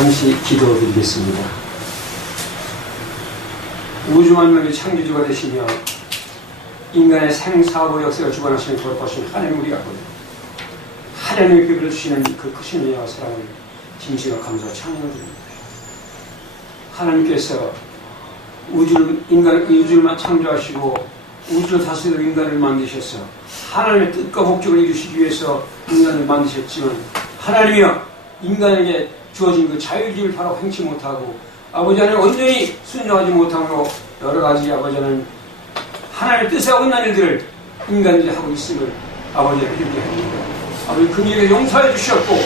잠시 기도드리겠습니다. 우주 만물의 창조주가 되시며 인간의 생사고 역사를 주관하시는 돌보신 하나님 우리가 보니 하나님의 기별을 주시는 그 크신 은혜와 사랑을 진심과 감사와 찬양드립니다. 하나님께서 우주를 창조하시고 우주를 다스리는 인간을 만드셔서 하나님의 뜻과 목적을 이루시기 위해서 인간을 만드셨지만 하나님이여 인간에게 주어진 그 자유의지를 바로 행치 못하고 아버지 하나님 온전히 순종하지 못함으로 여러 가지 아버지 하나님 하나님의 뜻에 어긋난 일들을 인간들이 하고 있음을 아버지를 힘게 합니다. 아버지 그 일을 용서해 주셨고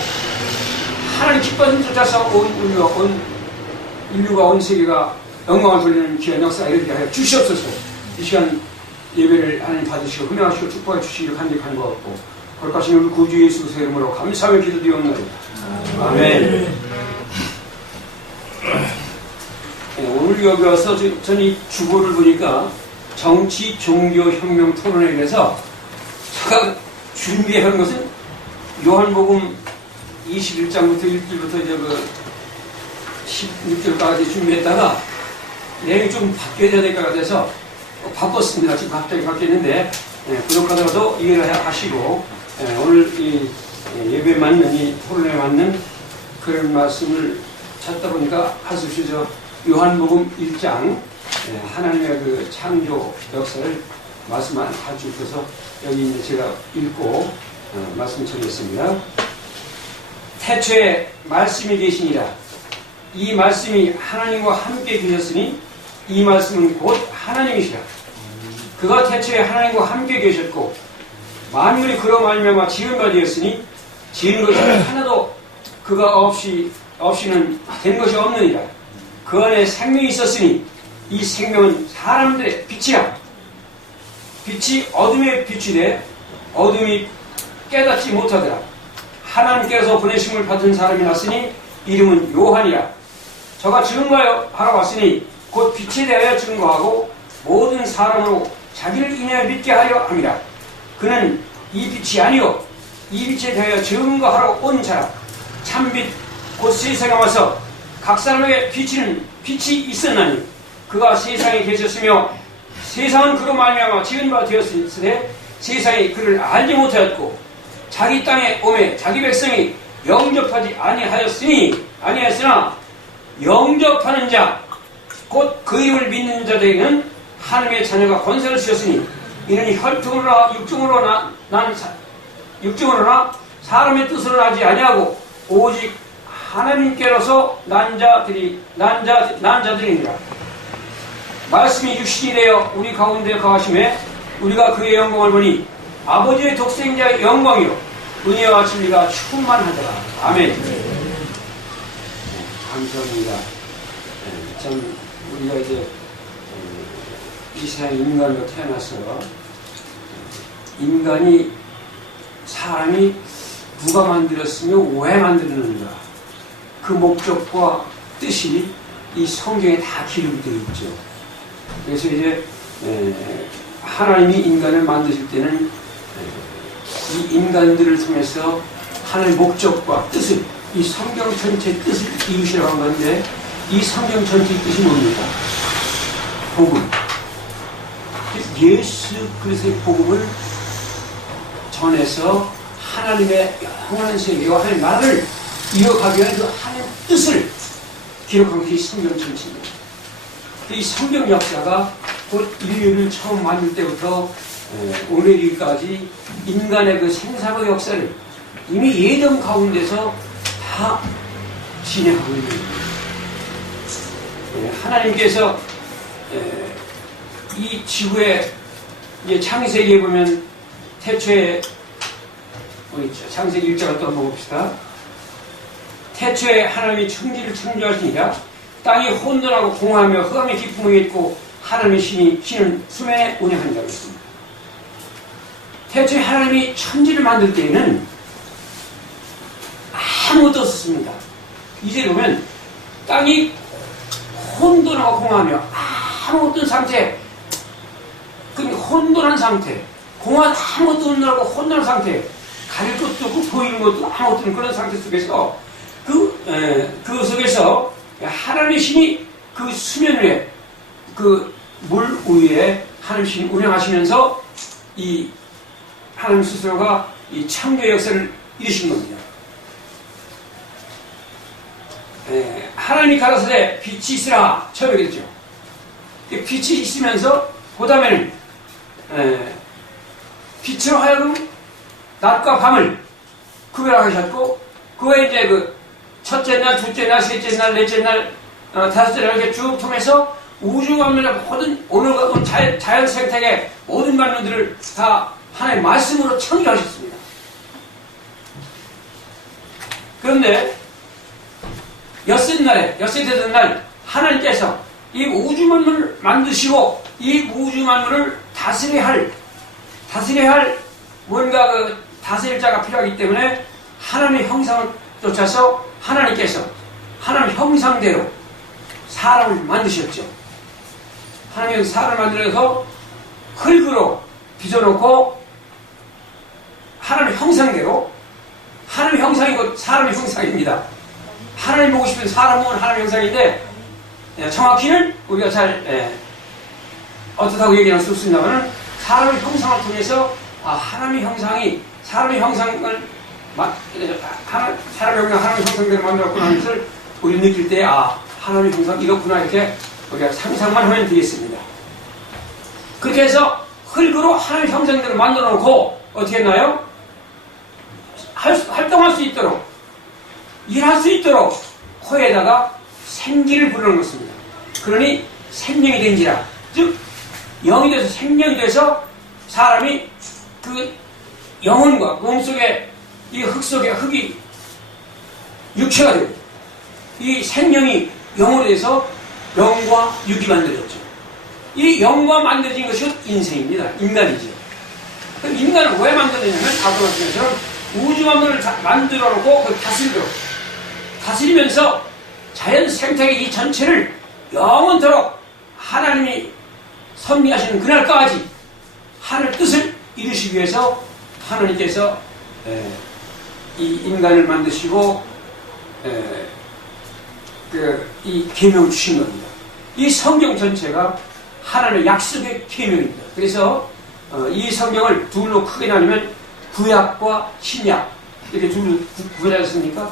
하나님 기뻐하신 쫓아서 온 인류가 온 세계가 영광을 돌리는 귀한 역사가 이르게 하여 주시옵소서. 이 시간 예배를 하나님 받으시고 훈련하시고 축복해 주시기를 간절히 것 같고 거룩하신 우리 구주 예수 그리스도의 이름으로 감사하며 기도드리옵나이다. 아멘. 네, 오늘 여기 와서 저는 이 주보를 보니까 정치, 종교, 혁명 토론에 대해서 제가 준비한 것은 요한복음 21장부터 1절부터 이제 16절까지 준비했다가 내용이 좀 바뀌어야 될 것 같아서 바꿨습니다. 지금 갑자기 바뀌었는데 부족하더라도 이해를 하시고 오늘 이 예배에 맞는 이 토론에 맞는 그런 말씀을 찾다 보니까 할 수 없이 요한복음 1장 하나님의 그 창조 역사를 말씀만 가지고 있어서 여기 이제 제가 읽고 말씀 전했습니다. 태초에 말씀이 계시니라. 이 말씀이 하나님과 함께 계셨으니 이 말씀은 곧 하나님이시라. 그가 태초에 하나님과 함께 계셨고 만물이 그로 말미암아 지은 바 되었으니 지은 것이 하나도 그가 없이는 된 것이 없느니라. 그 안에 생명이 있었으니 이 생명은 사람들의 빛이라. 빛이 어둠에 비추되 어둠이 깨닫지 못하더라. 하나님께서 보내심을 받은 사람이 났으니 이름은 요한이라. 저가 증거하러 왔으니 곧 빛에 대하여 증거하고 모든 사람으로 자기를 인하여 믿게 하려 함이라. 그는 이 빛이 아니요 이 빛에 대하여 증거하러 온 자라. 참빛 곧 세상에 와서 각 사람에게 비치는 빛이 있었나니 그가 세상에 계셨으며 세상은 그로 말미암아 지은 바 되었으되 세상이 그를 알지 못하였고 자기 땅에 오매 자기 백성이 영접하지 아니하였으나 영접하는 자 곧 그 이름을 믿는 자들에게는 하나님의 자녀가 권세를 주셨으니 이는 혈통으로나 육정으로나 사람의 뜻으로 나지 아니하고 오직 하나님께로서 난 자들이니라. 말씀이 육신이 되어 우리 가운데 거하심에 우리가 그의 영광을 보니 아버지의 독생자의 영광이요 은혜와 진리가 충만하더라. 아멘. 감사합니다. 참 우리가 이제 이 세상 인간으로 태어나서 인간이 사람이 누가 만들었으며 왜 만들었는가 그 목적과 뜻이 이 성경에 다 기록이 되어 있죠. 그래서 이제 하나님이 인간을 만드실 때는 이 인간들을 통해서 하나님의 목적과 뜻을 이 성경 전체의 뜻을 이루시라고 한 건데 이 성경 전체의 뜻이 뭡니까? 복음. 예수 그리스도의 복음을 전해서 하나님의 영원한 세계와 하나님의 나라를 이어가기 위한 그 하나님의 뜻을 기록한 것이 성경 전체입니다. 이 성경 역사가 곧 인류를 처음 만들 때부터 오늘까지 인간의 그 생사의 역사를 이미 예전 가운데서 다 진행하고 있는 거예요. 하나님께서 이 지구에 이제 창세기에 보면 태초에 있죠. 창세기 1장을 또 한번 봅시다. 태초에 하나님이 천지를 창조하시니라. 땅이 혼돈하고 공허하며 흑암의 깊음이 있고 하나님의 신은 수면에 운행한다고 했습니다. 태초에 하나님이 천지를 만들 때에는 아무것도 없었습니다. 이제 보면 땅이 혼돈하고 공허하며 아무것도 없는 상태, 그 혼돈한 상태, 공허한 아무것도 없느라고 혼돈한 상태, 가릴 것도 없고 보이는 것도 아무것도 없는 그런 상태 속에서 그것을 속에서 하나님의 신이 그 수면 위에, 그 물 위에 하나님의 신이 운행하시면서 이 하나님 스스로가 이 창조의 역사를 이루신 겁니다. 하나님이 가라사대 빛이 있으라 처음에 그랬죠. 빛이 있으면서 그 다음에는 빛으로 하여금 낮과 밤을 구별하셨고, 그거에 이제 그 첫째 날, 둘째 날, 셋째 날, 넷째 날, 다섯째 날 이렇게 쭉 통해서 우주 만물의 모든 오늘 자연 생태계 모든 만물들을 다 하나님의 말씀으로 창조하셨습니다. 그런데 엿새 되던 날 하나님께서 이 우주 만물을 만드시고 이 우주 만물을 다스려야 할 뭔가 그 다스릴 자가 필요하기 때문에 하나님의 형상을 쫓아서 하나님께서 하나님의 형상대로 사람을 만드셨죠. 하나님께서 사람을 만들어서 흙으로 빚어놓고 하나님의 형상대로, 하나님의 형상이 곧 사람의 형상입니다. 하나님 보고 싶은 사람 보면 하나님의 형상인데, 정확히는 우리가 잘 어떻다고 얘기할 수 없습니다만 사람의 형상을 통해서 하나님의 형상이 사람의 형상을 하나님의 형상대로 만들었구나 하는 것을 우리 느낄 때 하나님의 형상 이렇구나 이렇게 우리가 상상만 하면 되겠습니다. 그렇게 해서 흙으로 하나님의 형상대로 만들어 놓고 어떻게 했나요? 활동할 수 있도록, 일할 수 있도록 코에다가 생기를 불어넣은 것입니다. 그러니 생명이 된지라, 즉 영이 돼서 생명이 돼서 사람이 그 영혼과 몸속에 이 흙 속에 흙이 육체가 되고 이 생명이 영으로 돼서 영과 육이 만들어졌죠. 이 영과 만들어진 것이 인생입니다. 인간이죠. 그럼 인간을 왜 만들었냐면 아까 말씀한 것처럼 우주 만물을 만들어 놓고 그걸 다스리면서 자연 생태계 이 전체를 영원토록 하나님이 섭리하시는 그날까지 하늘 뜻을 이루시기 위해서 하나님께서 이 인간을 만드시고 이 계명을 주신 겁니다. 이 성경 전체가 하나님의 약속의 계명입니다. 그래서 이 성경을 둘로 크게 나누면 구약과 신약 이렇게 둘로 구별하셨습니까?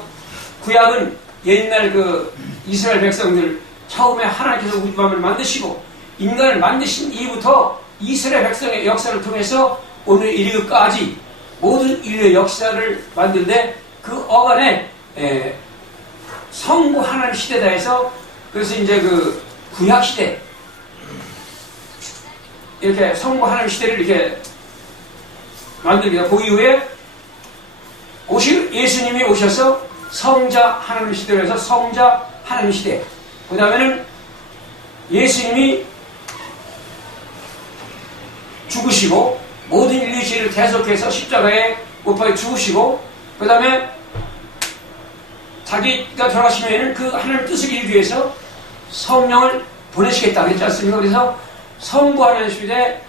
구약은 옛날 그 이스라엘 백성들 처음에 하나님께서 우주 만물을 만드시고 인간을 만드신 이후부터 이스라엘 백성의 역사를 통해서 오늘 이르기까지 모든 인류의 역사를 만드는데 그 어간에 성부 하나님 시대다 해서 그래서 이제 그 구약 시대 이렇게 성부 하나님 시대를 이렇게 만듭니다. 그 이후에 예수님이 오셔서 성자 하나님 시대로 해서 성자 하나님 시대. 그 다음에는 예수님이 죽으시고 모든 인류의 죄를 대속해서 십자가에 못 박혀 죽으시고 그 다음에 자기가 돌아가신 후에는 그 하나님의 뜻을 이루기 위해서 성령을 보내시겠다 그랬지 않습니까? 그래서 성부 하나님 시대,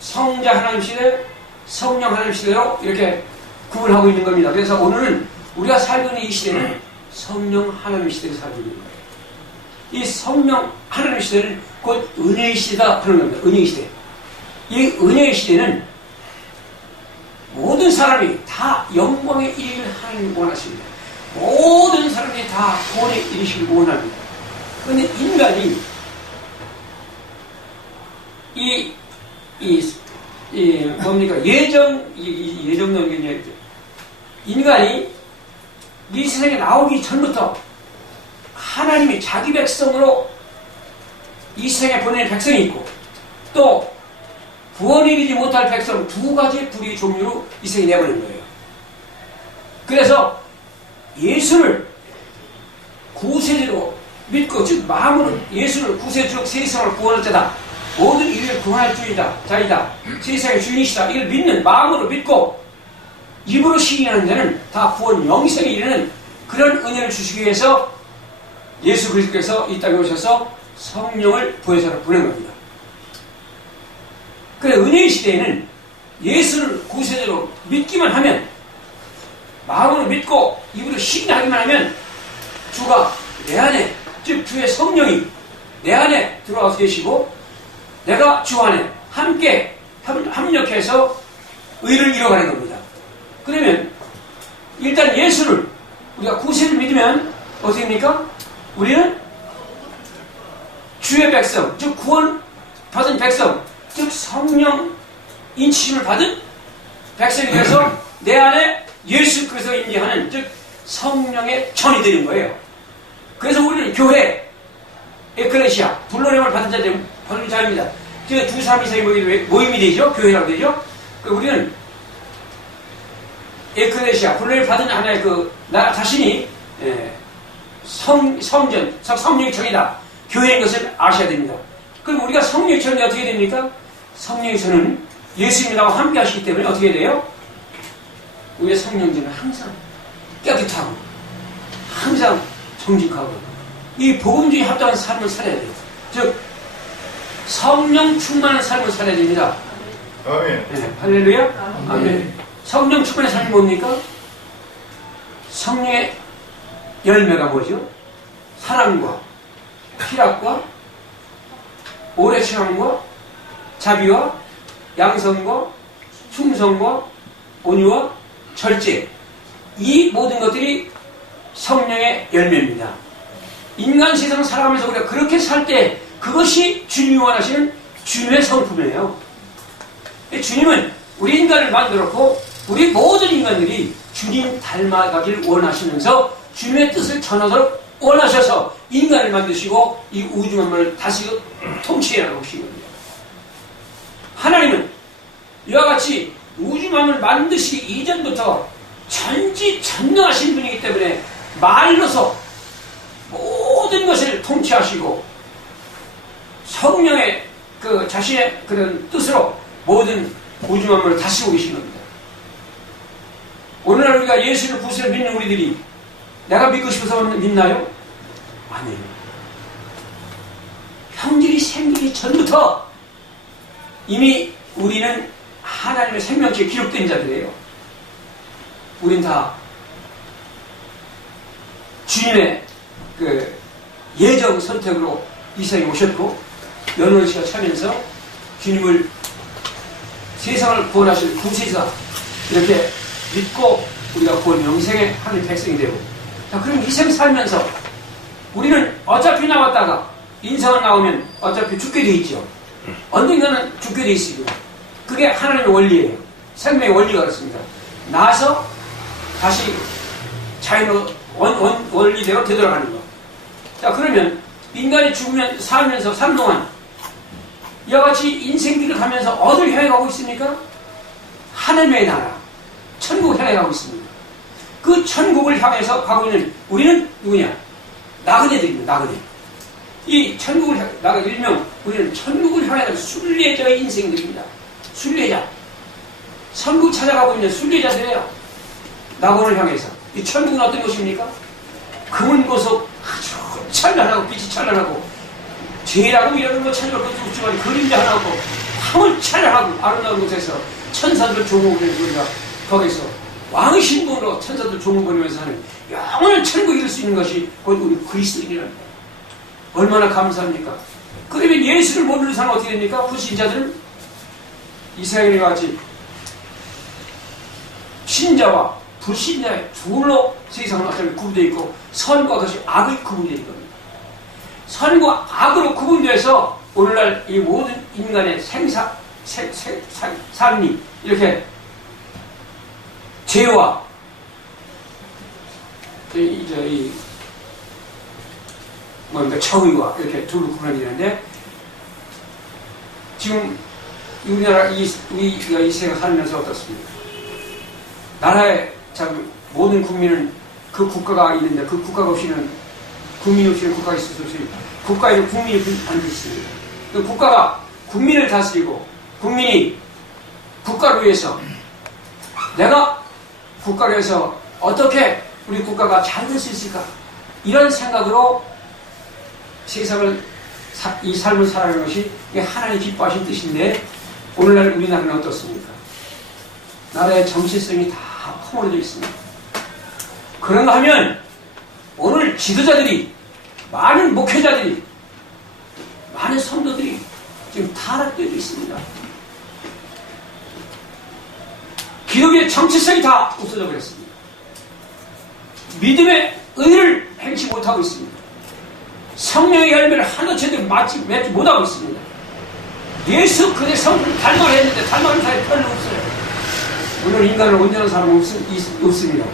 성자 하나님 시대, 성령 하나님 시대로 이렇게 구분하고 있는 겁니다. 그래서 오늘은 우리가 살고 있는 이 시대는 성령 하나님 시대를 살고 있는 거예요. 이 성령 하나님 시대는 곧 은혜의 시대다 그런 겁니다. 은혜의 시대. 이 은혜의 시대는 모든 사람이 다 영광에 이르기를 하나님이 원하십니다. 모든 사람이 다 구원에 이르시길 원합니다. 그런데 인간이 뭡니까? 예정론이겠냐. 인간이 이 세상에 나오기 전부터 하나님이 자기 백성으로 이 세상에 보낸 백성이 있고 또 구원에 이르지 못할 백성 두 가지 불의 종류로 이 세상에 내버린 거예요. 그래서 예수를 구세주로 믿고 즉 마음으로 예수를 구세주로 세상을 구원할 자다. 모든 인류를 구원할 자이다. 세상의 주인이시다. 이걸 믿는 마음으로 믿고 입으로 시인하는 자는 다 구원 영생에 이르는 그런 은혜를 주시기 위해서 예수 그리스도께서 이 땅에 오셔서 성령을 보혜사로 보낸 겁니다. 그래 은혜의 시대에는 예수를 구세주로 믿기만 하면 마음으로 믿고 입으로 시인하기만 하면 주 주가 내 안에, 즉 주의 성령이 내 안에 들어와서 계시고 내가 주 안에 함께 합력해서 의를 이뤄가는 겁니다. 그러면 일단 예수를 우리가 구세를 믿으면 어떻게 됩니까? 우리는 주의 백성, 즉 구원 받은 백성, 즉 성령 인치심을 받은 백성이 되어서 내 안에 예수 그리스도 임재하는, 즉 성령의 전이 되는 거예요. 그래서 우리는 교회, 에클레시아, 불러냄을 받은 자입니다. 즉 두 사람 이상의 모임이 되죠. 교회라고 되죠. 우리는 에클레시아, 불러냄을 받은 하나의 나 자신이 성전, 성령의 전이다, 교회인 것을 아셔야 됩니다. 그럼 우리가 성령의 전이 어떻게 됩니까? 성령의 전은 예수님하고 함께 하시기 때문에 어떻게 돼요? 우리의 성령전은 항상 깨끗하고 항상 정직하고 이 복음주의 합당한 삶을 살아야 돼요. 즉 성령 충만한 삶을 살아야 됩니다. 아멘. 네, 할렐루야. 아멘. 성령 충만한 삶이 뭡니까? 성령의 열매가 뭐죠? 사랑과 희락과 오래 참음과 자비와 양성과 충성과 온유와 절제, 이 모든 것들이 성령의 열매입니다. 인간 세상 살아가면서 우리가 그렇게 살 때 그것이 주님이 원하시는 주님의 성품이에요. 주님은 우리 인간을 만들었고 우리 모든 인간들이 주님 닮아가기를 원하시면서 주님의 뜻을 전하도록 원하셔서 인간을 만드시고 이 우주 만물을 다스리고 통치해 나가신 겁니다. 하나님은 이와 같이 우주 만물을 만드시기 이전부터 전지전능하신 분이기 때문에 말로서 모든 것을 통치하시고 성령의 자신의 그런 뜻으로 모든 우주 만물을 다스리고 계신 겁니다. 오늘날 우리가 예수를 구세를 믿는 우리들이 내가 믿고 싶어서 믿나요? 아니에요. 형질이 생기기 전부터 이미 우리는 하나님의 생명체에 기록된 자들이에요. 우린 다 주님의 예정 선택으로 이 세상에 오셨고 연원 씨가 차면서 주님을 세상을 구원하실 구세주다 이렇게 믿고 우리가 구원 영생의 하나님의 백성이 되고, 자, 그럼 이 생 살면서 우리는 어차피 나왔다가 인생을 나오면 어차피 죽게 돼 있죠. 언젠가는 죽게 돼 있습니다. 그게 하나님의 원리예요. 생명의 원리가 그렇습니다. 나서 다시 자연의 원리대로 되돌아가는 거. 자, 그러면 인간이 죽으면 살면서 산 동안 이와 같이 인생길을 가면서 어딜 향해 가고 있습니까? 하늘의 나라, 천국을 향해 가고 있습니다. 그 천국을 향해서 가고 있는 우리는 누구냐? 나그네들입니다. 나그네. 이 천국을 향해, 일명 우리는 천국을 향해 가는 순례자의 인생들입니다. 순례자. 천국 찾아가고 있는 순례자들이에요. 낙원을 향해서. 이 천국은 어떤 곳입니까? 금은보석 아주 찬란하고 빛이 찬란하고 죄라고 이러는 거 찬란할 것도 없지만 그림자 하나 없고 황을 찬란하고 아름다운 곳에서 천사들 종목을 우리가 거기서 왕의 신분으로 천사들 종목거리면서 하는 영원한 천국에 이룰 수 있는 것이 우리 그리스도인이랍니다. 얼마나 감사합니까? 그러면 예수를 모르는 사람은 어떻게 됩니까? 불신자들은 이스라엘과 같이 신자와 불신자의 둘로 세상은 어차피 구분되어 있고 선과 것이 악의 구분되어 있는 겁니다. 선과 악으로 구분돼서 오늘날 이 모든 인간의 삶이 이렇게 죄와 정의와 이렇게 둘로 구분되는데, 지금 우리나라 우리가 이 세상을 살면서 어떻습니까? 나라의 참 모든 국민은 그 국가가 있는데 그 국가가 없이는 국민이 없이는 국가가 있을 수 없으니 국가에는 국민이 반드시 있습니다. 그 국가가 국민을 다스리고 국민이 국가를 위해서 내가 국가를 위해서 어떻게 우리 국가가 잘 될 수 있을까? 이런 생각으로 세상을 이 삶을 살아가는 것이 하나님이 기뻐하신 뜻인데 오늘날 우리나라는 어떻습니까? 나라의 정체성이 다 허물어져 있습니다. 그런가 하면 오늘 지도자들이, 많은 목회자들이, 많은 성도들이 지금 타락되어 있습니다. 기독의 정체성이 다 없어져 버렸습니다. 믿음의 의를 행치 못하고 있습니다. 성령의 열매를 하나도 제대로 맺지 못하고 있습니다. 예수 그의 성품을 닮아야 했는데 닮아가는 사람이 별로 없어요. 오늘 인간은 온전한 사람은 없습니다.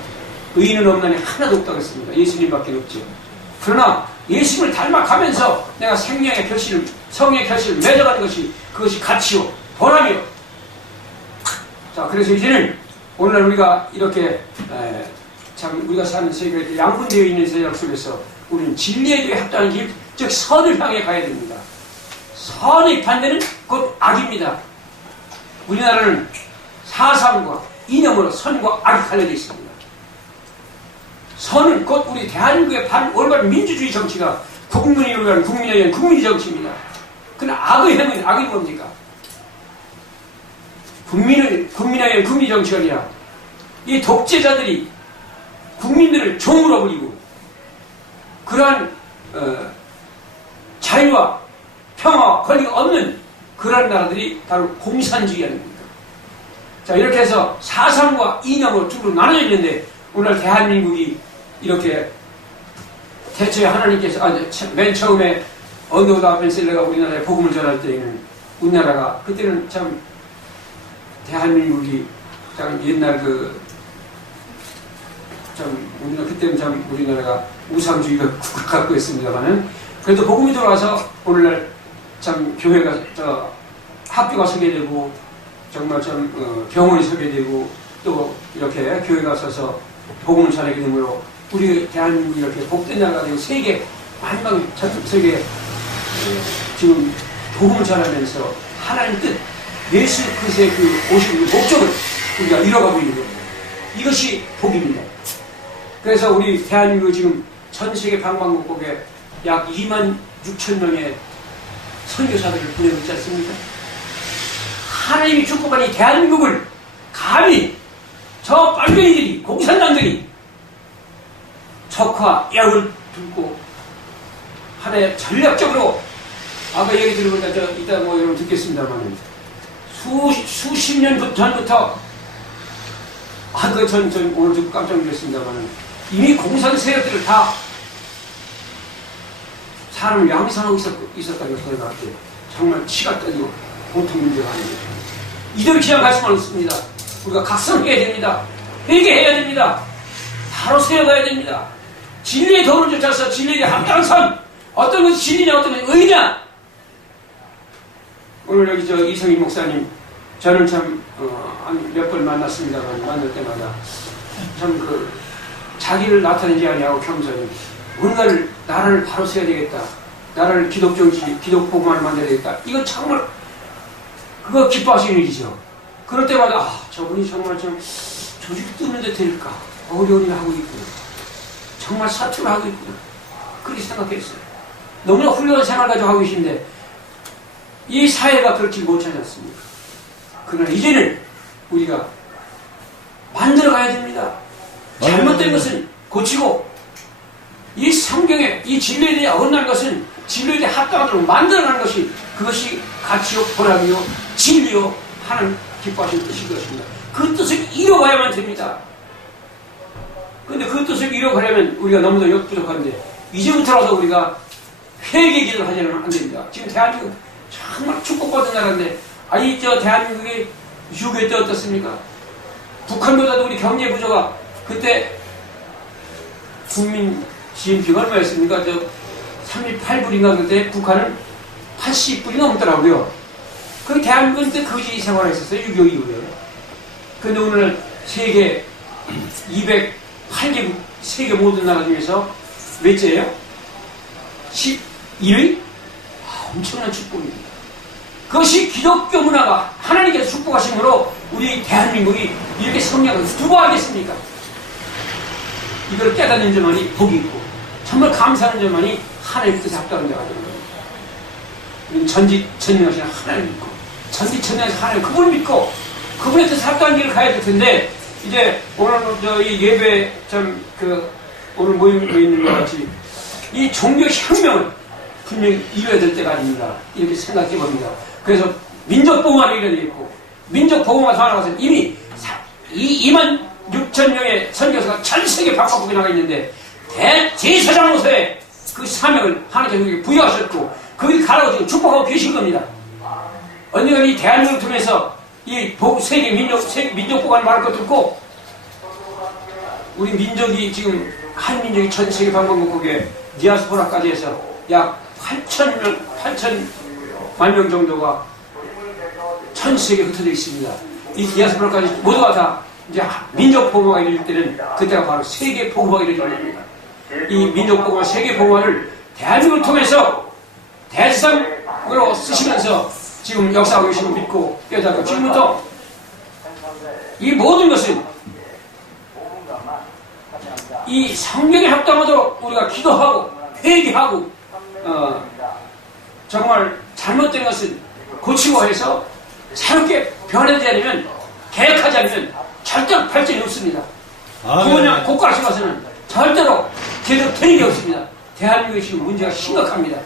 의인은 없나니 하나도 없다고 했습니다. 예수님밖에 없죠. 그러나 예수님을 닮아가면서 내가 성령의 결실을 맺어가는 그것이 가치요 보람이요. 자, 그래서 이제는 오늘날 우리가 이렇게 참 우리가 사는 세계에 양분되어 있는 세상 속에서 우리는 진리에 대해 합당한 길, 즉 선을 향해 가야 됩니다. 선의 반대는 곧 악입니다. 우리나라는 사상과 이념으로 선과 악이 갈려져 있습니다. 선은 곧 우리 대한민국의 올바른 민주주의 정치가 국민이 위한 국민에 의한 국민의 정치입니다. 그러나 악의 행위는 악이 뭡니까? 국민에 의한 국민의 정치가 아니라 이 독재자들이 국민들을 종으로 부리고 그러한 자유와 평화와 권리가 없는 그런 나라들이 바로 공산주의라는 겁니다. 자, 이렇게 해서 사상과 이념으로 둘로 나눠져 있는데 오늘 대한민국이 이렇게 대체에 하나님께서 맨 처음에 언더우드 벤셀러가 우리나라에 복음을 전할 때에는 우리나라가 그때는 참 대한민국이 참 옛날 그때는 참 우리나라가 우상주의가 국가갖고 있습니다만은 그래도 복음이 들어와서 오늘날 참 교회가 학교가 설계되고 정말 참 병원이 설계되고 또 이렇게 교회가 서서 복음을 전하게 되므로 우리 대한민국이 이렇게 복된 나라가 되고 세계 만방 세계 지금 복음을 전하면서 하나님 뜻 예수 그리스도의 그 오신 그 목적을 우리가 이뤄가고 있는 겁니다. 이것이 복입니다. 그래서 우리 대한민국 지금 전 세계 방방곡곡에 약 2만 6천 명의 선교사들을 보내고 있지 않습니까? 하나님이 축복한 이 대한민국을 감히 저 빨갱이들이 공산당들이 적화 약을 두고 하나의 전략적으로 아까 얘기 들어보니까 이따 여러분 듣겠습니다만 수십 년 전부터 전 오늘 듣고 깜짝 놀랐습니다만 이미 공산 세력들을 다 사람을 양상하고 있었다는 것을 생각할 때 정말 치가 떨리고 고통 문제가 아닙니다. 이대로 그냥 갈 수는 없습니다. 우리가 각성해야 됩니다. 회개해야 됩니다. 바로 세워가야 됩니다. 진리의 도를 쫓아서 진리에 합당한 삶, 어떤 것이 진리냐 어떤 것이 의냐. 오늘 여기 이성희 목사님 저는 참 몇 번 만났습니다만 만날 때마다 참 자기를 나타내지 아니하고 겸손히 오늘 나라를 바로 세워야 되겠다. 나라를 기독정치, 기독복음을 만들어야 되겠다. 이건 정말 그거 기뻐하시는 일이죠. 그럴 때마다 저분이 정말 좀 조직 뜨는 데 될까? 어려운 일을 하고 있구나. 정말 사투를 하고 있구나. 그렇게 생각했어요. 너무나 훌륭한 생활 가지고 하고 계신데 이 사회가 그렇지 못하지 않습니까? 그러나 이제는 우리가 만들어가야 됩니다. 잘못된 것은 고치고 이 성경에 이 진리에 대해 어긋난 것은 진리에 대해 합당하도록 만들어가는 것이 그것이 가치요 보람이요 진리요 하나님 기뻐하시는 뜻인 것입니다. 그 뜻을 이뤄가야만 됩니다. 그런데 그 뜻을 이뤄가려면 우리가 너무도 역부족한데 이제부터라도 우리가 회개 기도를 하지는 안 됩니다. 지금 대한민국 정말 축복받은 나라인데 대한민국이 6.25 때 어떻습니까? 북한보다도 우리 경제 구조가 그때 국민 GNP가 얼마였습니까? 38불인가 그때 북한은 80불이 넘더라고요. 그 대한민국은 그때 거지 생활했었어요. 6.25 이후에. 그런데 오늘 세계 208개국 세계 모든 나라 중에서 몇째예요? 11위? 엄청난 축복입니다. 그것이 기독교 문화가 하나님께서 축복하심으로 우리 대한민국이 이렇게 성장을 두고 하겠습니까? 이걸 깨닫는 자만이 복이 있고 정말 감사하는 자만이 하나님의 뜻에 합당한 자가 되는 겁니다. 우리는 전지전능하신 하나님 믿고 전지전능하신 하나님 그분을 믿고 그분의 뜻에 합당한 길을 가야 될 텐데 이제 오늘 이 예배 오늘 모여 있는 것 같이 이 종교혁명은 분명히 이뤄야 될 때가 아닙니다. 이렇게 생각해 봅니다. 그래서 민족보호만을 이뤄내겠고 민족보호만 하는 것은 이미 2만 6천 명의 선교사가 전 세계 바깥국에 나가 있는데 제사장으로서의 그 사명을 하나님께서 부여하셨고 그게 가라고 지금 축복하고 계신 겁니다. 언젠가 이 대한민국을 통해서 이 세계 민족보호만 말할 것 듣고 우리 민족이 지금 한 민족이 전 세계 방방곡곡에 디아스포라까지 해서 약 8천만 명 정도가 전 세계에 흩어져 있습니다. 이 디아스포라까지 모두가 다 이제 민족 보호가 이루어질 때는 그때가 바로 세계 보호가 이루어질 겁니다. 이 민족 보호와 세계 보호를 대한민국을 통해서 대지상으로 쓰시면서 지금 역사하고 계시는 믿고 깨닫고 지금부터 이 모든 것은 이 성경에 합당하도록 우리가 기도하고 회개하고 정말 잘못된 것은 고치고 해서 새롭게 변하지 않으면 개혁하지 않으면 절대로 발전이 없습니다. 그냥 고가시 가서는 절대로 제대로 되는 게 없습니다. 대한민국이 지금 문제가 심각합니다.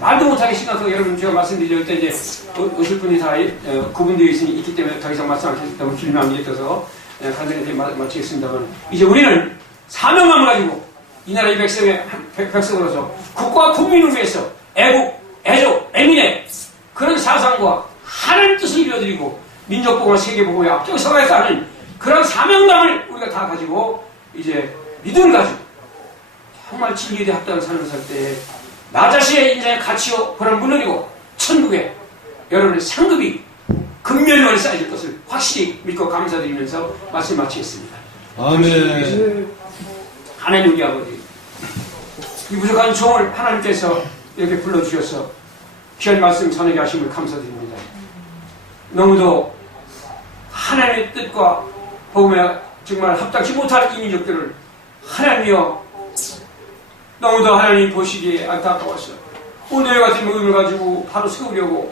말도 못하게 심각하고 여러분 제가 말씀드릴 때 이제 오실 분이 다 구분되어 있기 때문에 더 이상 말씀하시기 너무 길면 안 되겠어서 간단히 마치겠습니다만 이제 우리는 사명감을 가지고 이 나라의 백성으로서 국가와 국민을 위해서 애국, 애조, 애민의 그런 사상과 하나님 뜻을 이루어드리고 민족보호와 세계보호에 앞장서가야 하는 그런 사명감을 우리가 다 가지고 이제 믿음을 가지고 정말 진리에 합당한 삶을 살 때 나 자신의 인생의 가치요 보람을 물러리고 천국에 여러분의 상급이 금면을 쌓여질 것을 확실히 믿고 감사드리면서 말씀 마치겠습니다. 아멘. 하나님 우리 아버지 이 부족한 종을 하나님께서 이렇게 불러주셔서 귀한 말씀 전하게 하심을 감사드립니다. 너무도 하나님의 뜻과 복음에 정말 합당치 못할 이 민족들을 하나님이여 너무도 하나님 보시기에 안타까웠어. 오늘 같은 모임을 가지고 바로 세우려고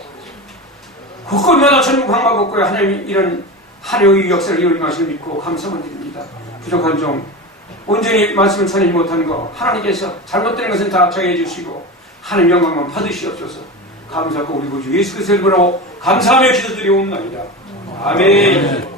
곳곳마다 전국 방방곡곡에 하나님이 이런 하려의 역사를 이루어가시는 믿고 감사만 드립니다. 부족한 종 온전히 말씀을 전하지 못한 거 하나님께서 잘못된 것은 다 정해 주시고 하나님 영광만 받으시옵소서. 감사하고 우리 구주 예수 그리스도를 보라고 감사하며 기도드리옵나이다. 아멘.